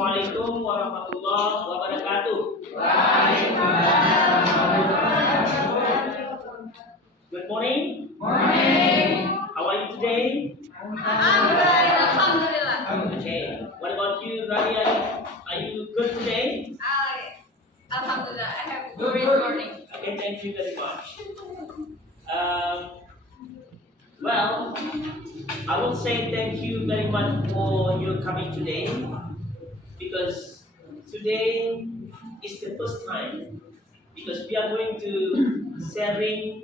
Assalamualaikum warahmatullahi wabarakatuh. Good morning. How are you today? Alhamdulillah. Okay. What about you, Rania? Are you good today? Alhamdulillah. I have a great morning. Okay, thank you very much. Well, I will say thank you very much for your coming today, because today is the first time, because we are going to sharing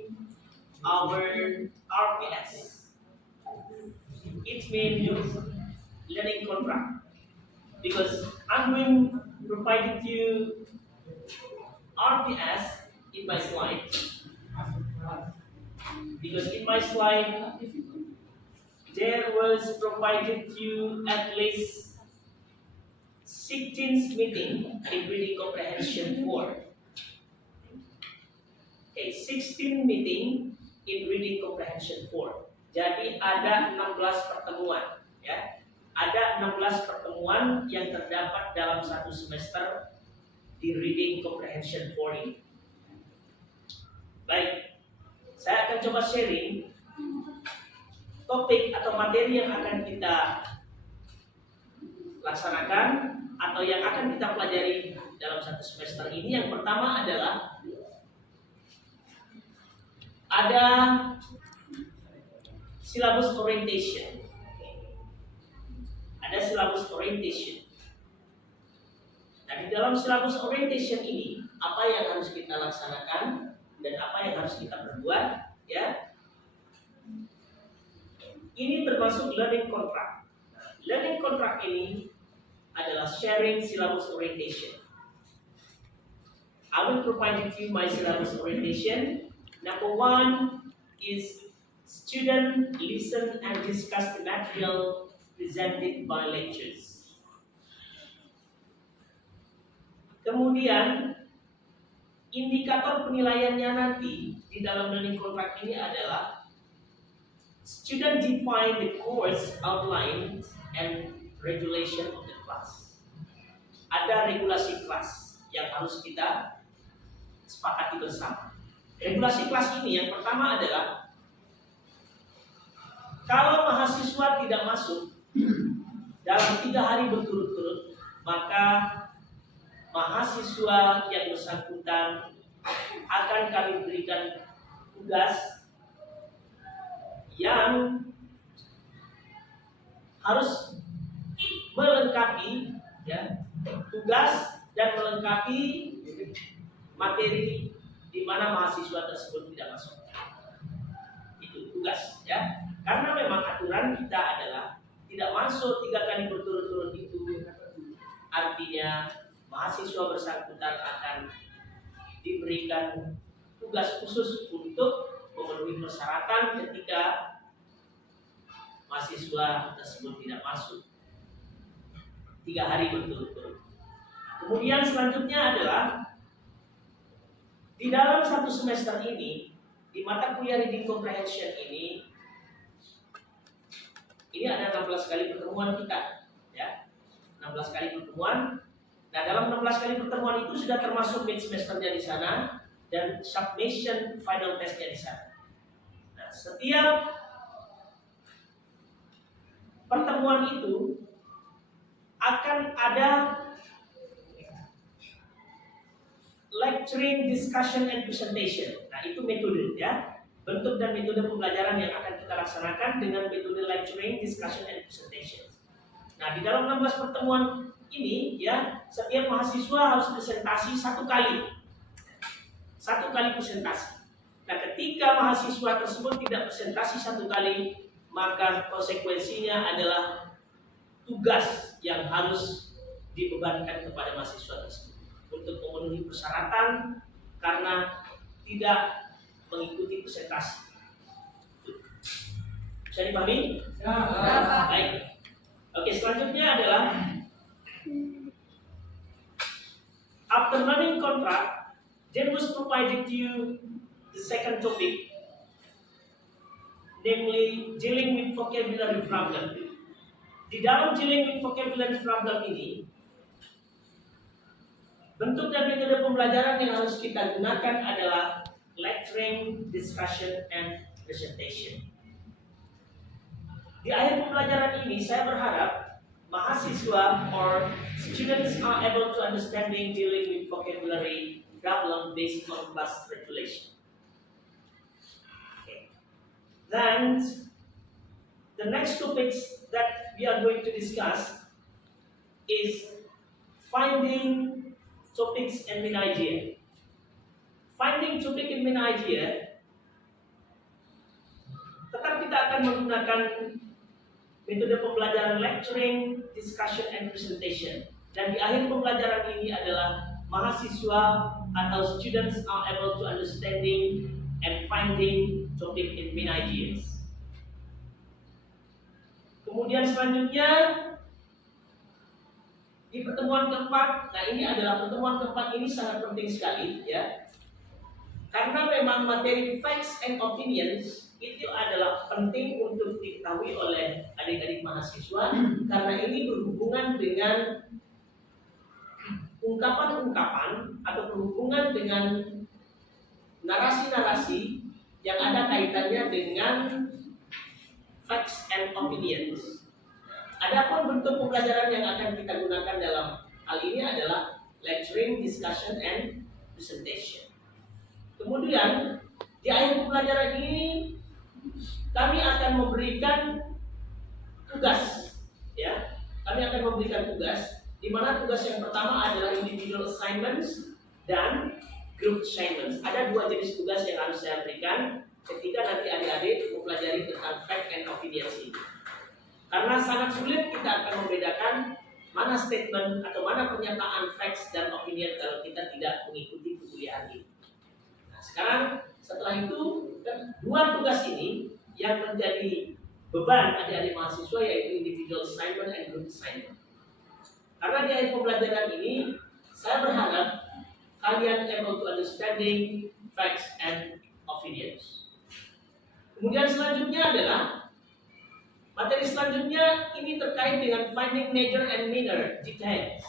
our RPS. It means learning contract, because I'm going to provide you RPS in my slide. Because in my slide, there was provided you at least 16 meeting in reading comprehension 4. Okay, 16 meeting in reading comprehension 4. Jadi ada 16 pertemuan, ya. Ada 16 pertemuan yang terdapat dalam satu semester di reading comprehension 4 ini. Baik. Saya akan coba sharing topik atau materi yang akan kita laksanakan atau yang akan kita pelajari dalam satu semester ini. Yang pertama adalah ada syllabus orientation. Ada syllabus orientation. Nah, di dalam syllabus orientation ini apa yang harus kita laksanakan dan apa yang harus kita perbuat, ya. Ini termasuk learning contract. Nah, learning contract ini adalah sharing syllabus orientation. I will provide you my syllabus orientation. Number 1 is student listen and discuss the material presented by lectures. Kemudian indikator penilaiannya nanti di dalam learning contract ini adalah student define the course outline and regulation of the class. Ada regulasi kelas yang harus kita sepakati bersama. Regulasi kelas ini yang pertama adalah kalau mahasiswa tidak masuk dalam 3 hari berturut-turut, maka mahasiswa yang bersangkutan akan kami berikan tugas yang harus melengkapi, ya, tugas dan melengkapi materi di mana mahasiswa tersebut tidak masuk. Itu tugas, ya. Karena memang aturan kita adalah tidak masuk 3 kali berturut-turut itu artinya mahasiswa bersangkutan akan diberikan tugas khusus untuk memenuhi persyaratan ketika mahasiswa tersebut tidak masuk 3 hari berturut-turut. Kemudian selanjutnya adalah di dalam satu semester ini, di mata kuliah reading comprehension ini ada 16 kali pertemuan kita, ya. 16 kali pertemuan. Nah, dalam 16 kali pertemuan itu sudah termasuk mid semesternya di sana dan submission final testnya di sana. Nah, setiap pertemuan itu akan ada lecturing, discussion, and presentation. Nah, itu metode, ya. Bentuk dan metode pembelajaran yang akan kita laksanakan dengan metode lecturing, discussion, and presentation. Nah, di dalam 16 pertemuan ini, ya, setiap mahasiswa harus presentasi 1 kali. 1 kali presentasi. Nah, ketika mahasiswa tersebut tidak presentasi 1 kali, maka konsekuensinya adalah tugas yang harus dibebankan kepada mahasiswa tersebut untuk memenuhi persyaratan karena tidak mengikuti presentasi. Bisa dipahami? Ya. Baik. Oke, selanjutnya adalah after learning contract, then was provided you the second topic, namely dealing with vocabulary problem. Di dalam dealing with vocabulary problem ini, bentuk dan metode pembelajaran yang harus kita gunakan adalah lecturing, discussion, and presentation. Di akhir pembelajaran ini, saya berharap mahasiswa or students are able to understanding dealing with vocabulary problem based on class regulation. Okay. Then, the next topics that we are going to discuss is finding topics and main idea. Finding topic and main idea, tetap kita akan menggunakan metode pembelajaran lecturing, discussion, and presentation. Dan di akhir pembelajaran ini adalah mahasiswa atau students are able to understanding and finding topic and main ideas. Kemudian selanjutnya di pertemuan keempat, nah ini adalah pertemuan keempat ini sangat penting sekali ya. Karena memang materi facts and opinions itu adalah penting untuk diketahui oleh adik-adik mahasiswa karena ini berhubungan dengan ungkapan-ungkapan atau berhubungan dengan narasi-narasi yang ada kaitannya dengan facts and opinions. Adapun bentuk pembelajaran yang akan kita gunakan dalam hal ini adalah lecturing, discussion, and presentation. Kemudian di akhir pembelajaran ini kami akan memberikan tugas, ya. Kami akan memberikan tugas, di mana tugas yang pertama adalah individual assignments dan group assignments. Ada dua jenis tugas yang harus saya berikan ketika nanti adik-adik mempelajari tentang fact and opinions ini. Karena sangat sulit kita akan membedakan mana statement atau mana pernyataan facts dan opinion kalau kita tidak mengikuti kuliah ini. Nah, sekarang setelah itu dua tugas ini yang menjadi beban adik-adik mahasiswa yaitu individual assignment and group assignment. Karena di akhir pembelajaran ini saya berharap kalian able to understanding facts and opinions. Kemudian selanjutnya adalah materi selanjutnya ini terkait dengan finding major and minor details.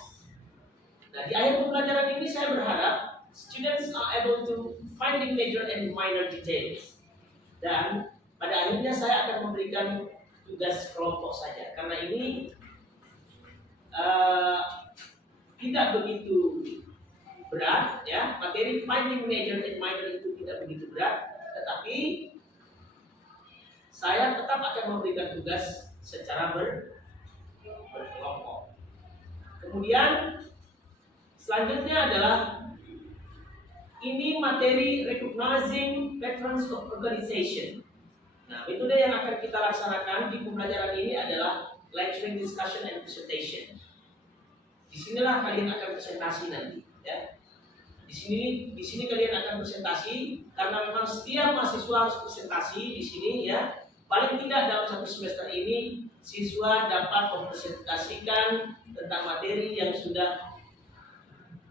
Nah, di akhir pembelajaran ini saya berharap students are able to finding major and minor details. Dan pada akhirnya saya akan memberikan tugas kelompok saja karena ini tidak begitu berat ya. Materi finding major and minor itu tidak begitu berat, tetapi saya tetap akan memberikan tugas secara berkelompok. Kemudian selanjutnya adalah ini materi recognizing patterns of organization. Nah, metode yang akan kita laksanakan di pembelajaran ini adalah lecturing, discussion, and presentation. Disinilah kalian akan presentasi nanti, ya. Di sini kalian akan presentasi karena memang setiap mahasiswa harus presentasi di sini, ya. Paling tidak dalam satu semester ini siswa dapat mempresentasikan tentang materi yang sudah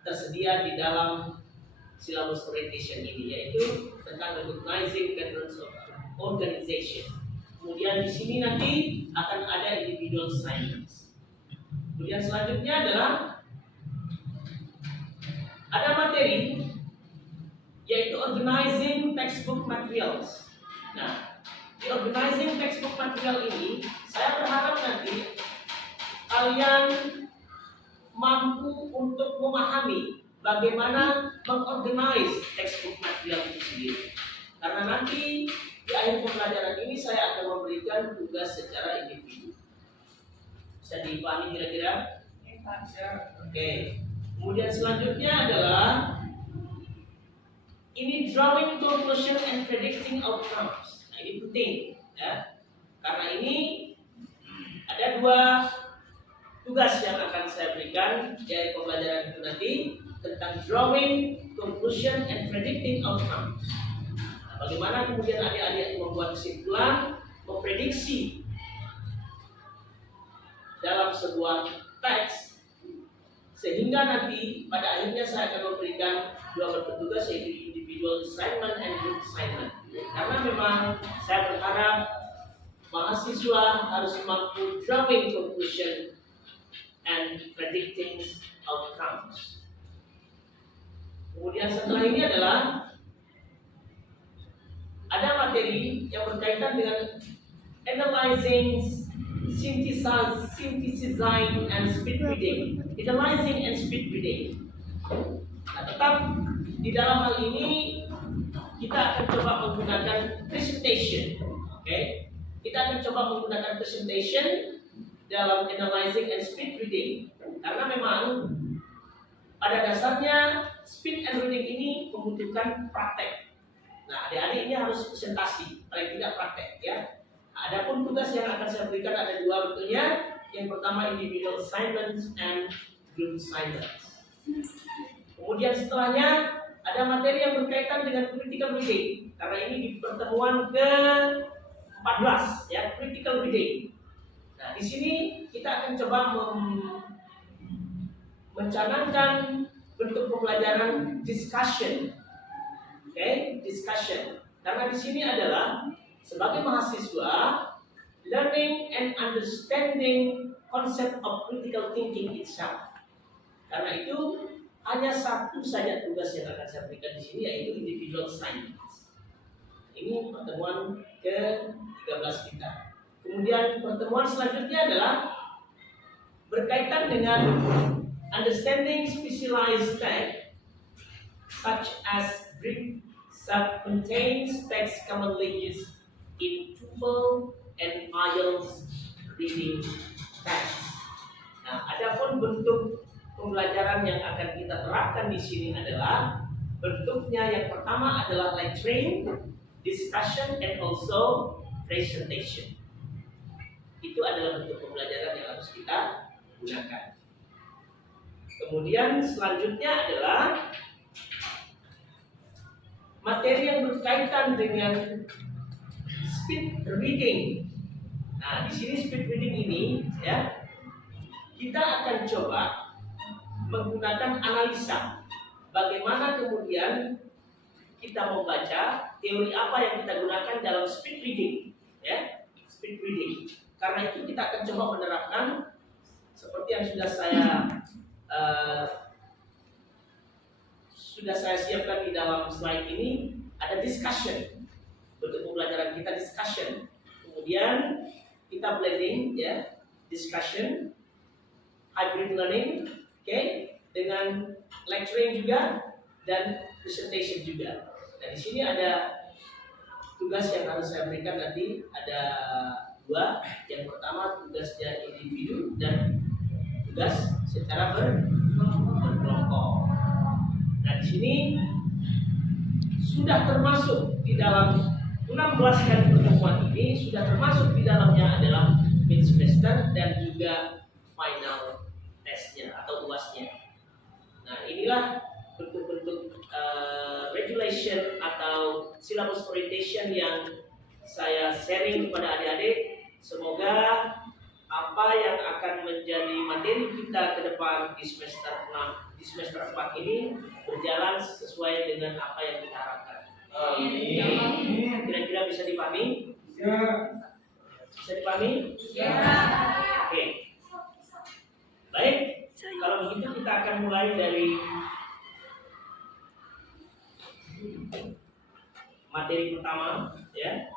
tersedia di dalam syllabus orientation ini, yaitu tentang recognizing patterns of organization. Kemudian di sini nanti akan ada individual assignments. Kemudian selanjutnya adalah ada materi yaitu organizing textbook materials. Nah, di organizing textbook material ini saya berharap nanti kalian mampu untuk memahami bagaimana mengorganize textbook material itu sendiri. Karena nanti di akhir pembelajaran ini saya akan memberikan tugas secara individu. Bisa dipahami kira-kira? Oke. Kemudian selanjutnya adalah ini drawing conclusion and predicting outcomes. Nah, ini penting, ya. Karena ini ada dua tugas yang akan saya berikan dari pembelajaran itu nanti tentang drawing conclusion and predicting outcomes. Bagaimana kemudian adik-adik membuat kesimpulan, memprediksi dalam sebuah teks, sehingga nanti pada akhirnya saya akan memberikan dua bentuk tugas yaitu individual assignment and group assignment. Karena memang saya berharap mahasiswa harus mampu drawing conclusion and predicting outcomes. Kemudian setelah ini adalah ada materi yang berkaitan dengan analyzing, synthesizing, and speed reading. Analyzing and speed reading. Nah, tetap di dalam hal ini kita akan coba menggunakan presentation. Oke, kita akan coba menggunakan presentation dalam analyzing and speed reading. Karena memang pada dasarnya speed and reading ini membutuhkan praktek. Nah, adik-adik ini harus presentasi, paling tidak praktek ya. Adapun tugas yang akan saya berikan ada dua bentuknya. Yang pertama individual assignments and group assignments. Kemudian setelahnya ada materi yang berkaitan dengan critical reading. Karena ini di pertemuan ke-14 ya, critical reading. Nah, di sini kita akan coba mencanangkan bentuk pembelajaran discussion. Oke, discussion. Karena di sini adalah sebagai mahasiswa learning and understanding concept of critical thinking itself. Karena itu hanya satu saja tugas yang akan saya berikan di sini, yaitu individual assignments. Ini pertemuan ke-13 kita. Kemudian pertemuan selanjutnya adalah berkaitan dengan understanding specialized text such as brief self-contained text commonly used in TOEFL and IELTS reading text. Nah, adapun bentuk pembelajaran yang akan kita terapkan di sini adalah bentuknya yang pertama adalah lecturing, discussion, and also presentation. Itu adalah bentuk pembelajaran yang harus kita gunakan. Kemudian selanjutnya adalah materi yang berkaitan dengan speed reading. Nah, di sini speed reading ini ya, kita akan coba menggunakan analisa. Bagaimana kemudian kita membaca, teori apa yang kita gunakan dalam speed reading, ya, speed reading. Karena itu kita akan coba menerapkan seperti yang sudah saya siapkan di dalam slide ini. Ada discussion, bentuk pembelajaran kita discussion. Kemudian kita blending ya, discussion, hybrid learning, oke, dengan lecturing juga dan presentation juga. Nah, di sini ada tugas yang harus saya berikan nanti, ada dua. Yang pertama tugasnya individu dan tugas secara berkelompok. Nah, di sini sudah termasuk di dalam 16 kali pertemuan ini, sudah termasuk di dalamnya adalah mid semester dan juga final testnya atau UASnya. Nah, inilah bentuk-bentuk regulation atau syllabus orientation yang saya sharing kepada adik-adik. Semoga apa yang akan menjadi materi kita ke depan di semester 6, di semester 4 ini berjalan sesuai dengan apa yang kita harapkan. Amin. Kira-kira bisa dipahami? Ya. Bisa dipahami? Ya. Oke. Baik, kalau begitu kita akan mulai dari materi pertama, ya.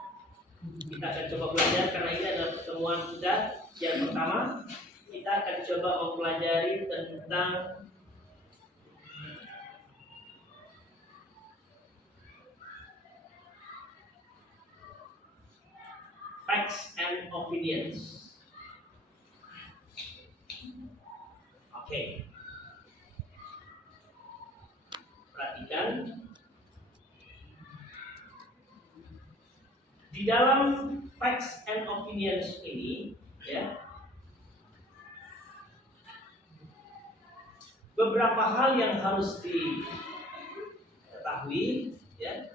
Kita akan coba belajar karena ini adalah pertemuan kita yang pertama. Kita akan coba mempelajari tentang facts and opinions. Oke. Perhatikan. Di dalam facts and opinions ini, ya, beberapa hal yang harus diketahui, ya,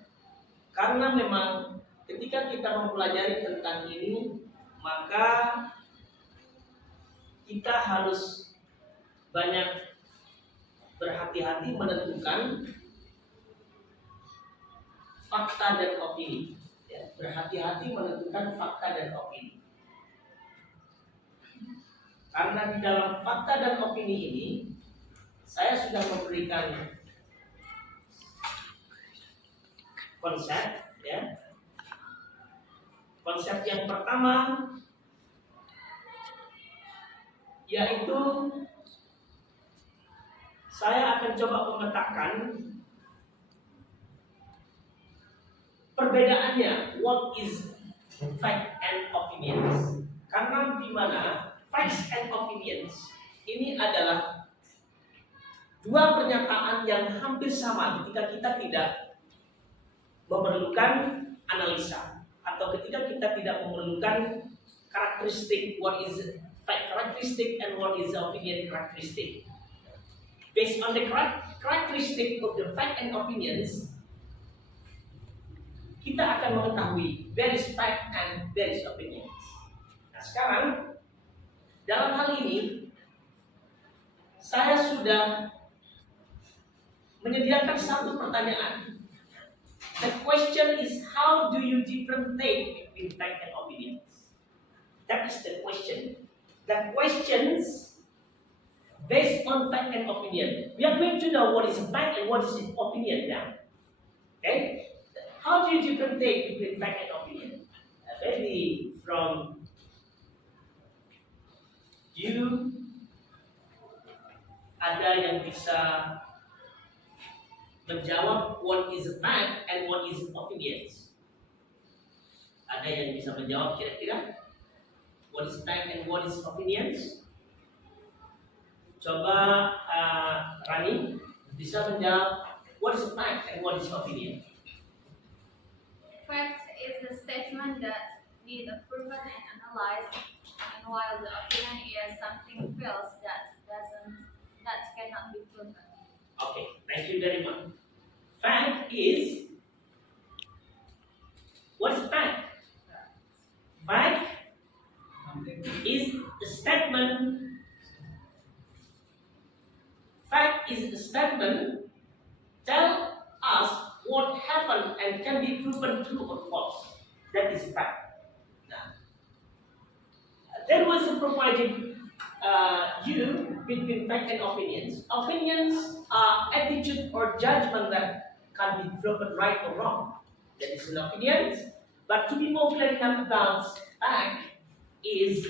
karena memang ketika kita mempelajari tentang ini, maka kita harus banyak berhati-hati menentukan fakta dan opini. Berhati-hati menentukan fakta dan opini. Karena di dalam fakta dan opini ini, saya sudah memberikan konsep, ya. Konsep yang pertama yaitu saya akan coba memetakan perbedaannya what is fact and opinions. Karena di mana facts and opinions ini adalah dua pernyataan yang hampir sama ketika kita tidak memerlukan analisa atau ketika kita tidak memerlukan karakteristik what is fact characteristic and what is opinion characteristic. Based on the characteristic of the fact and opinions, kita akan mengetahui there is fact and there is opinions. Nah sekarang dalam hal ini saya sudah menyediakan satu pertanyaan. The question is how do you differentiate between fact and opinions? That is the question. The questions based on fact and opinion. We are going to know what is fact and what is opinion now. Okay? How do you differentiate between fact and opinion? Maybe from you, ada yang bisa menjawab what is fact and what is opinions? Ada yang bisa menjawab kira-kira what is fact and what is opinions? Coba Rani bisa menjawab what is fact and what is opinion? Fact is a statement that need a proven and analyzed, and while the opinion is something else that cannot be proven. Okay, thank you very much. Fact is what is fact? Fact is a statement. Fact is a statement tell us what happened and can be proven true or false. That is fact. Now, there was a provided you between fact and opinions. Opinions are attitude or judgment that can be proven right or wrong. That is an opinion. But to be more clear about fact is,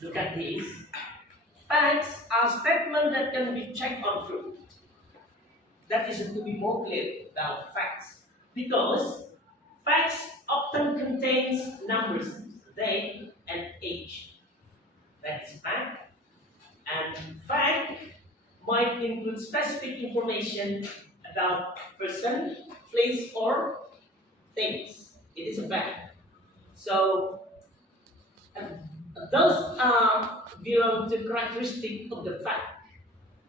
look at this. Facts are statements that can be checked or proved. That is to be more clear about facts. Because facts often contains numbers, date and age. That is fact. And fact might include specific information about person, place, or things. It is a fact. So those belong to characteristic of the fact.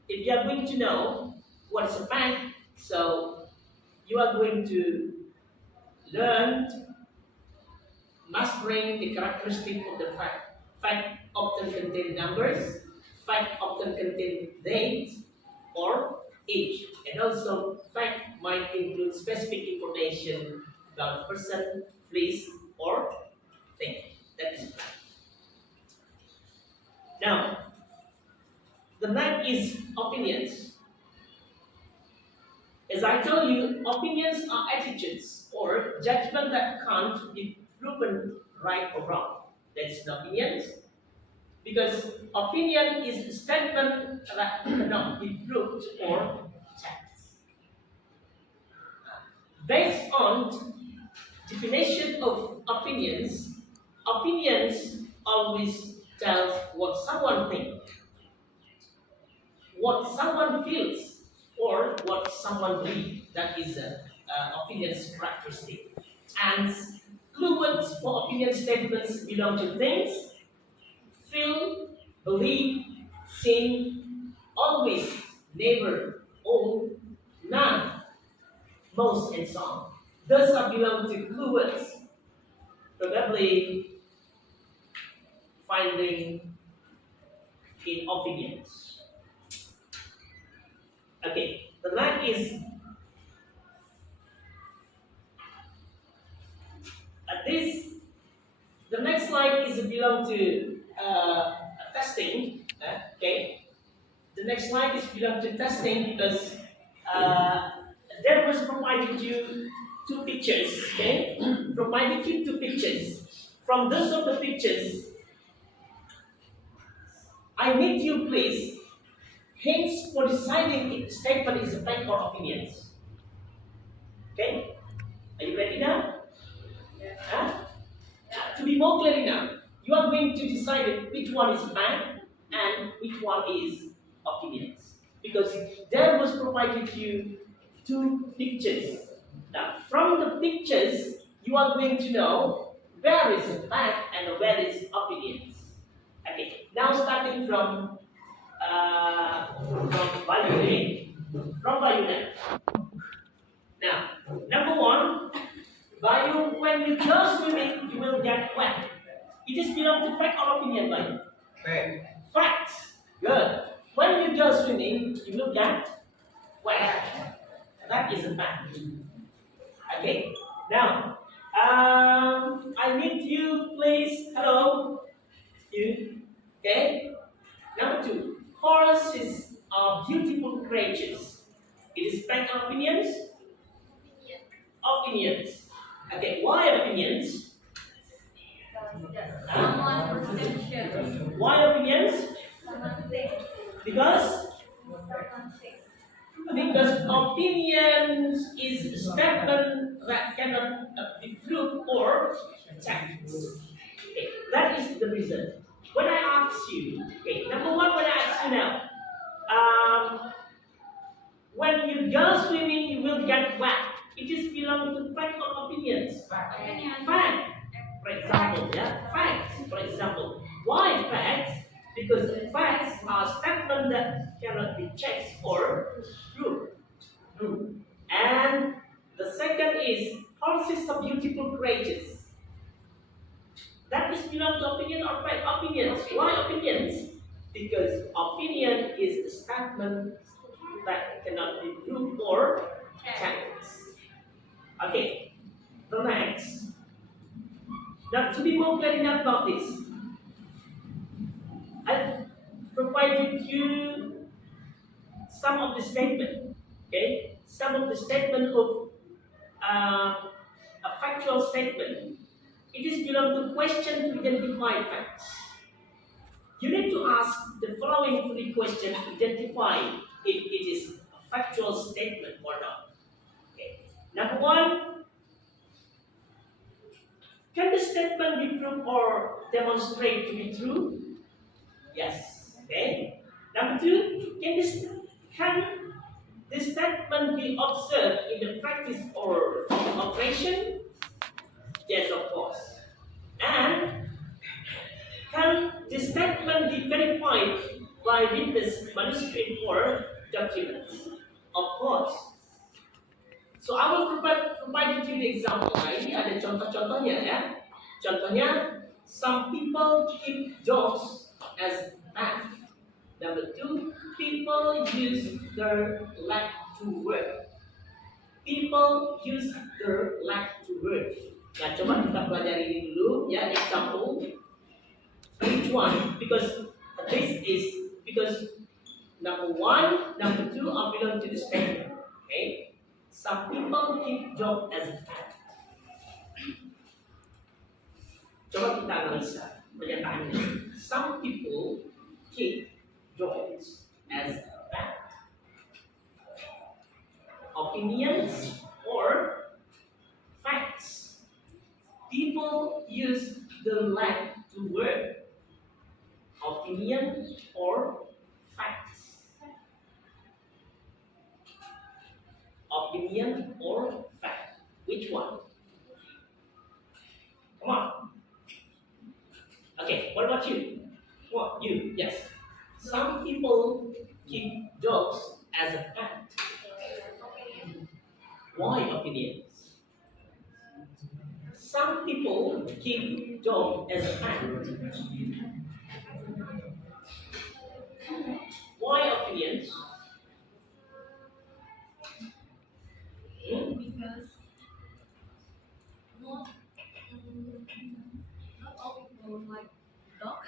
If you are going to know what is a fact, so you are going to learn mastering the characteristic of the fact. Fact often contain numbers, fact often contain date or age, and also fact might include specific information about person, place, or thing. That is fact. Now, the next is opinions. As I told you, opinions are attitudes or judgment that can't be proven right or wrong. That's an opinions. Because opinion is a statement that cannot be proved or checked. Based on definition of opinions, opinions always tells what someone thinks, what someone feels, or what someone believes. That is opinion's characteristic. And clue words for opinion statements belong to things, feel, believe, sing, always, never, all, none, most, and so on. Those are belong to clue words. Probably finding in opinions. Okay, the next is the next slide is belong to testing. Okay, the next slide is belong to testing because there was provided you two pictures, okay? Provided you two pictures. From those of the pictures, I need you please hints for deciding if the statement is a fact or opinions. Okay? Are you ready now? Huh? To be more clear now, you are going to decide which one is fact and which one is opinions. Because there was provided you two pictures. Now, from the pictures, you are going to know where is fact and where is opinions. Okay, now starting from value A, from value A. Now, number one, value when you go swimming, you will get wet. It is belong to fact or opinion, value? Fact. Facts. Good. When you go swimming, you will get wet. That is a fact. Okay. Now, I need you, please. Hello. You. Okay. Number two. Horses are beautiful creatures. It is fact or opinions? Opinions. Okay. Why opinions? Someone thinks. Why opinions? Someone thinks. Because Someone thinks. opinions is a statement that cannot be proved or checked. Okay, that is the reason. When I ask you, okay, number one, when I ask you now, when you go swimming, you will get wet. It is belong to fact or opinions. Fact. For example, yeah, facts. For example, why facts? Because facts are statements that cannot be checked or proved. And the second is horses are beautiful creatures. That is belong to opinion or fact? Opinions. Why opinions? Because opinion is a statement that cannot be proved or checked. Okay, the next. Now, to be more clear enough about this, I provided you some of the statement. Okay, some of the statement of a factual statement. It is belong to question to identify facts. You need to ask the following three questions to identify if it is a factual statement or not. Okay. Number one, can the statement be proved or demonstrated to be true? Yes. Okay. Number two, can this statement be observed in the practice or operation? Yes, of course. And can the statement be verified by witness, manuscript, or documents? Of course. So I will provide you the example. Nah, ini ada contoh-contohnya ya. Contohnya, some people keep jobs as pet. Number two, people use their leg to work. People use their leg to work. Nah, coba kita pelajari ini dulu ya, example. Which one? Because number one, number two are belong to the statement. Okay? Some people keep job as a pet. Coba kita analisa pernyataannya. Some people keep jobs as a pet. Opinions or facts. People use the leg to work. Opinion or facts. Opinion or fact. Which one? Come on. Okay, what about you? What? You? Yes. Some people keep jobs as a fact. Why opinions? Some people keep job as a fact. Why opinions? Because not all people like dog.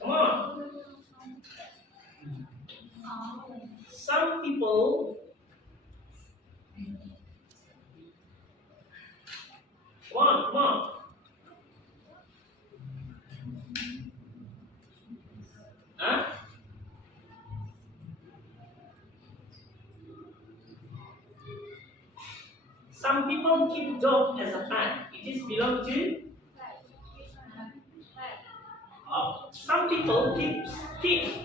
Come on. Some people some people keep dog as a pet. It is belong to some people keep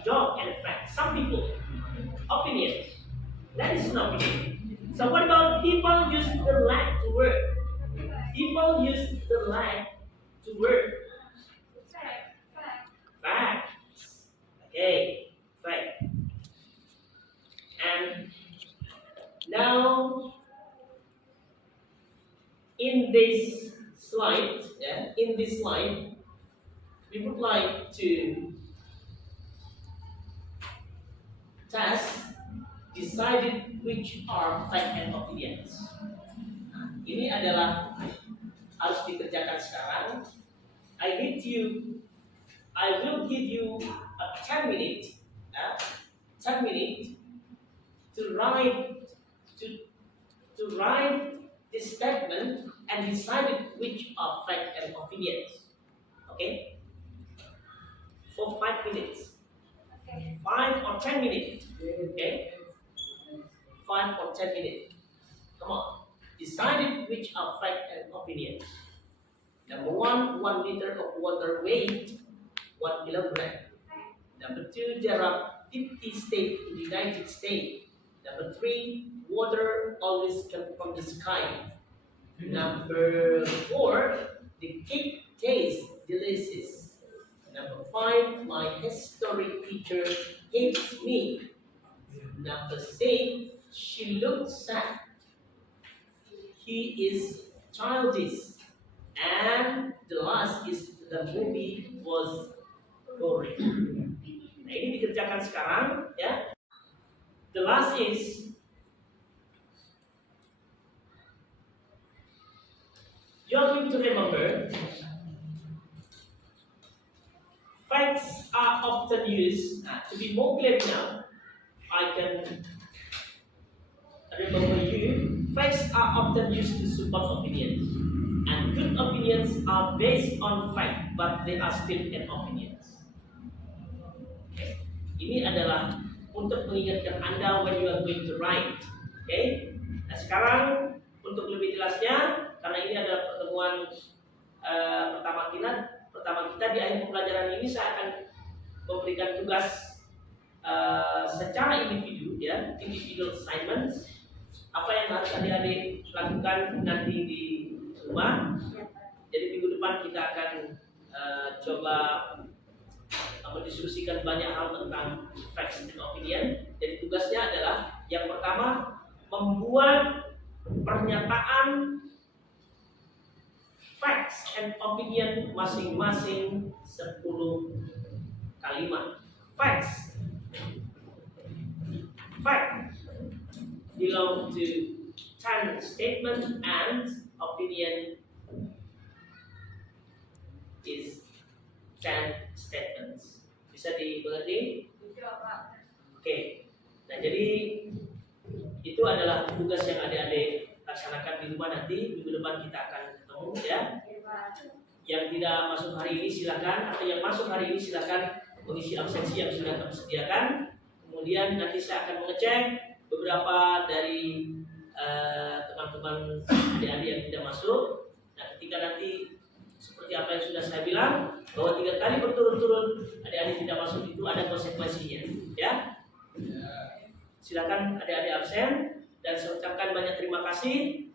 dog and pet. Some people opinion. That is an opinion. So what about people use the leg to work? People use the leg to work. Facts. Okay, fact. And now in this slide, we would like to test decided which are fact and opinions. Ini adalah harus dikerjakan sekarang. I will give you a 10 minute to write this statement and decide which are fact and opinions. Okay? For 5 minutes. 5 or 10 minutes. Okay? 5 or 10 minutes. Come on. Decide which are fact and opinions. Number 1, 1 liter of water weight 1 kilogram. Number 2, there are 50 states in the United States. Number 3, water always comes from the sky. Number 4, the cake tastes delicious. Number 5, my history teacher hates me. Number 6, she looks sad. He is childish. And the last is the movie was boring. Nah, ini dikerjakan sekarang, ya. The last is you're going to remember facts are often used. To be more clear now, I can remember you. Facts are often used to support opinions, and good opinions are based on fact, but they are still an opinions. Okay. Ini adalah untuk mengingatkan Anda when you are going to write. Okay. Nah sekarang untuk lebih jelasnya, karena ini adalah pertemuan pertama kita di akhir pembelajaran ini, saya akan memberikan tugas secara individu, ya, individual assignments. Apa yang harus adik-adik lakukan nanti di rumah. Jadi minggu depan kita akan coba mendiskusikan banyak hal tentang facts and opinion. Jadi tugasnya adalah yang pertama membuat pernyataan facts and opinion masing-masing 10 kalimat. Facts belong to 10 statements and opinion is 10 statements. Bisa dimengerti? Oke. Nah, jadi itu adalah tugas yang adik-adik laksanakan di rumah nanti. Minggu depan kita akan ketemu, ya. Yang tidak masuk hari ini silakan, atau yang masuk hari ini silakan mengisi absensi yang sudah kami sediakan. Kemudian nanti saya akan mengecek beberapa dari teman-teman adik-adik yang tidak masuk. Nah, ketika nanti seperti apa yang sudah saya bilang, bahwa 3 kali berturut-turut adik-adik tidak masuk itu ada konsekuensinya, ya. Silakan adik-adik absen, dan saya ucapkan banyak terima kasih.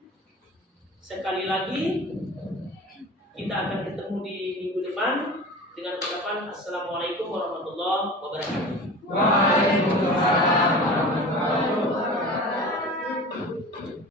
Sekali lagi kita akan ketemu di minggu depan dengan ucapan Assalamualaikum warahmatullahi wabarakatuh. Waalaikumsalam.